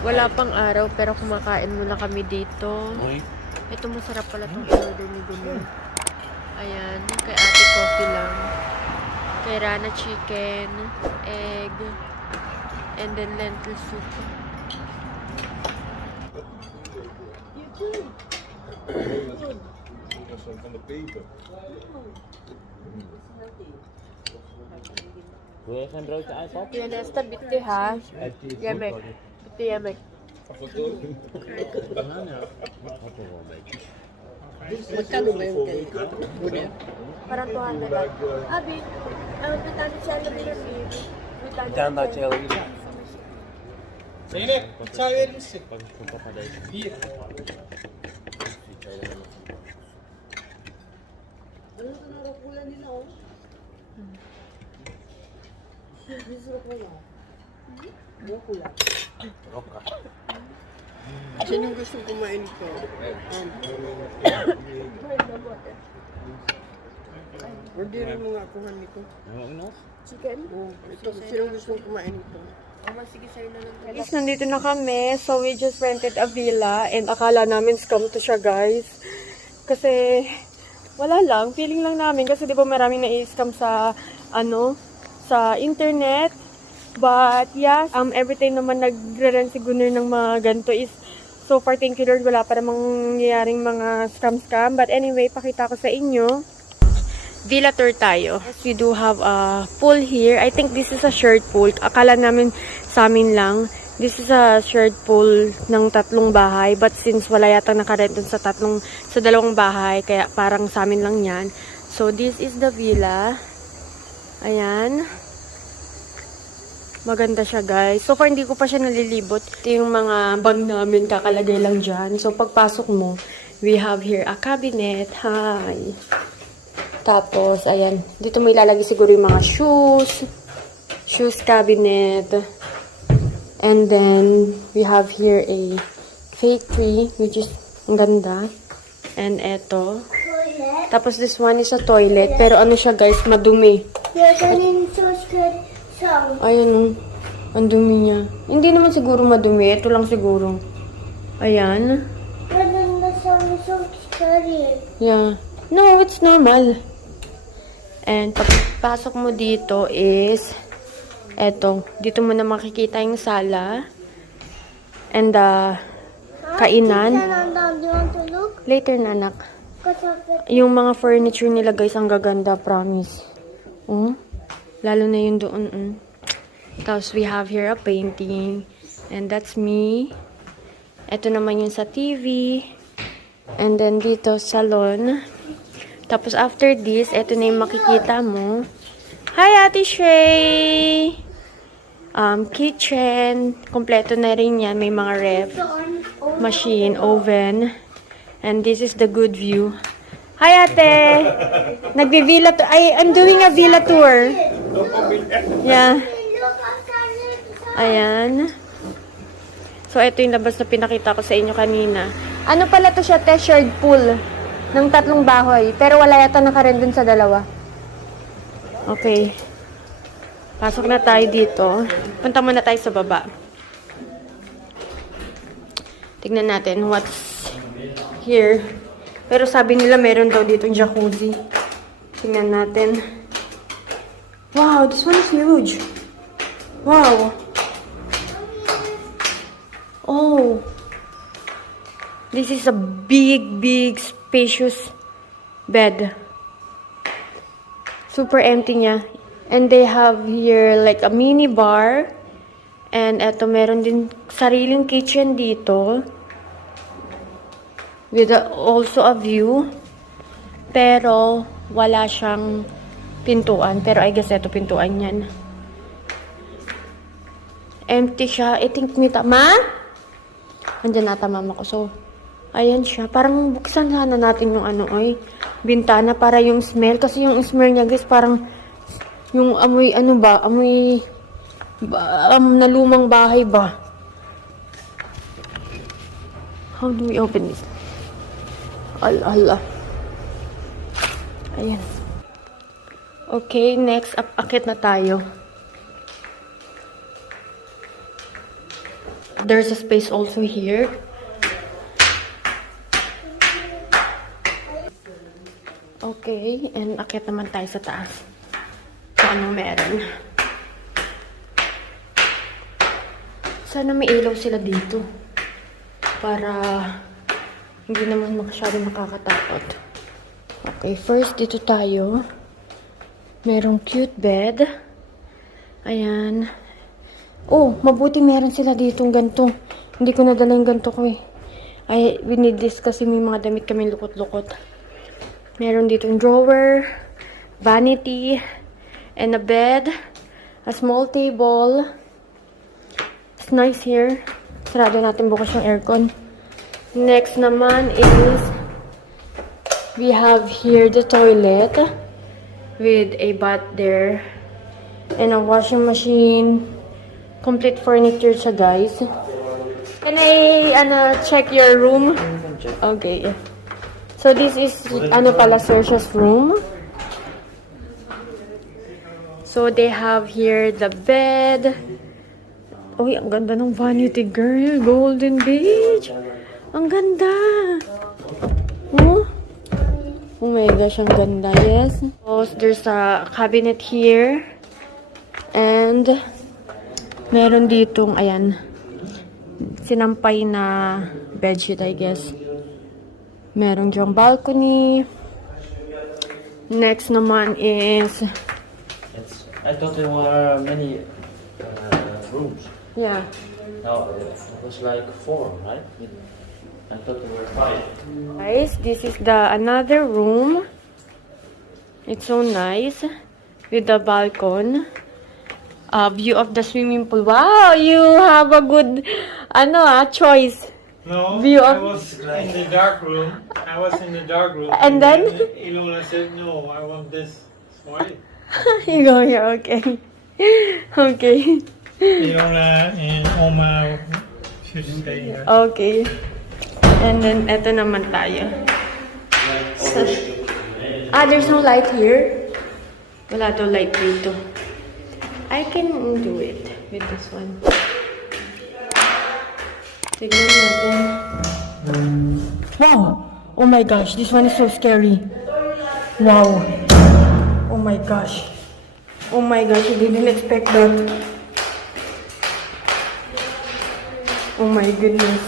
Wala pang araw, pero kumakain muna kami dito. Ito masarap pala itong in-order ni Gunnar. Ayan, kay ate coffee lang. Kay Rana chicken, egg, and then lentil soup. Yan, nasta bitti ha. Yemek. Bitti yemek. Magkano ba yung kay Gunnar? Parang 200 lang. Abi, ang pitano siya na binasir. Bir tane daha çay alabilir miyim? Zeynep, çay verir misin? Bir. Ano sa nakukulan nila, oh? Bisro ko lang. Bukula. Roka. Sino gustong kumain ko? Orderin mo nga kuhan nito. Chicken? Oh, ito. Sino gustong kumain ito? Guys, nandito na kami. So, we just rented a villa. And akala namin scam to siya, guys. Kasi, wala lang. Feeling lang namin. Kasi di ba maraming na-scam sa, sa internet. But, yeah, every time naman nagre-rent si Gunnar ng mga ganito is, so far, thank you Lord, wala pa namang nangyayaring mga scam. But anyway, pakita ko sa inyo. Villa tour tayo. We do have a pool here. I think this is a shared pool. Akala namin sa amin lang. This is a shared pool ng 3 bahay. But since wala yata nakarent dun sa 2 bahay, kaya parang sa amin lang yan. So, this is the villa. Ayan. Maganda siya, guys. So far, hindi ko pa siya nalilibot. Ito yung mga bag namin, kakalagay lang dyan. So, pagpasok mo, we have here a cabinet. Hi! Tapos, ayan. Dito mo ilalagay siguro yung mga shoes. Shoes cabinet. And then, we have here a fake tree, which is ang ganda. And eto. Tapos, this one is a toilet. Pero ano siya, guys, madumi. Ayan, ang dumi niya. Hindi naman siguro madumi. Ito lang siguro. Ayan. Yeah. No, it's normal. And pagpasok mo dito is eto. Dito mo na makikita yung sala. And kainan. Later na, anak. Yung mga furniture nila, guys, ang gaganda, promise. Oh. Lalo na yung doon. Tapos, we have here a painting. And that's me. Ito naman yung sa TV. And then, dito, salon. Tapos, after this, ito na yung makikita mo. Hi, Ate Shay! Kitchen. Kompleto na rin yan. May mga ref. Machine, oven. And this is the good view. Hi, Ate! Nagbi-villa tour. I'm doing a villa tour. Yeah. Ayan. So, ito yung labas na pinakita ko sa inyo kanina. Ano pala to siya? Shared pool ng 3 bahay. Pero wala yata nakarent dun sa 2. Okay. Pasok na tayo dito. Punta muna tayo sa baba. Tignan natin what's here. Pero sabi nila meron daw dito yung jacuzzi. Tingnan natin. Wow, this one is huge. Wow. Oh. This is a big, spacious bed. Super empty niya. And they have here like a mini bar. And eto, meron din sariling kitchen dito. With also a view. Pero, wala siyang pintuan. Pero, I guess, ito pintuan yan. Empty siya. I think, Ma? Andyan nata mama ko. So, ayan siya. Parang buksan sana natin yung bintana para yung smell. Kasi yung smell niya, guys, parang yung amoy, na lumang bahay ba? How do we open this? Allah. Ayan. Okay, next. Akit na tayo. there's a space also here. Okay, and akyat naman tayo sa taas. Kung anong meron. Sana may ilaw sila dito. Para hindi naman masyado nakakatakot. Okay, first dito tayo. Merong cute bed. Ayan. Oh, mabuti meron sila ditong ganito. Hindi ko nadala yung ganito ko eh. We need this kasi may mga damit kami lukot-lukot. Meron ditong drawer, vanity, and a bed, a small table. It's nice here. Sarado natin bukas yung aircon. Next naman is we have here the toilet with a bath there and a washing machine. Complete furniture siya, guys. Can I check your room? Okay. So this is pala Saoirse's room. So they have here the bed. Uy, ang ganda ng vanity, girl. Golden beige. Ang ganda. Oh, oh my gosh, ang ganda. Yes. So there's a cabinet here. And meron ditong, ayan, sinampay na bedsheet, I guess. Meron diyang balcony. Next naman is... I thought there were many rooms. Yeah. No, it was like 4, right? I thought there were 5. Guys, this is the another room. It's so nice. With the balcony. View of the swimming pool. Wow, you have a good choice. No, View I of- was in the dark room. And then? Ilona said, no, I want this. So You go here, okay. Okay. Ilona and Oma should stay here. Okay. And then, eto naman tayo. There's no light here. Wala daw light dito. I can do it with this one. Tignan natin. Wow! Oh my gosh, this one is so scary. Wow. Oh my gosh. Oh my gosh, I didn't expect that. Oh my goodness.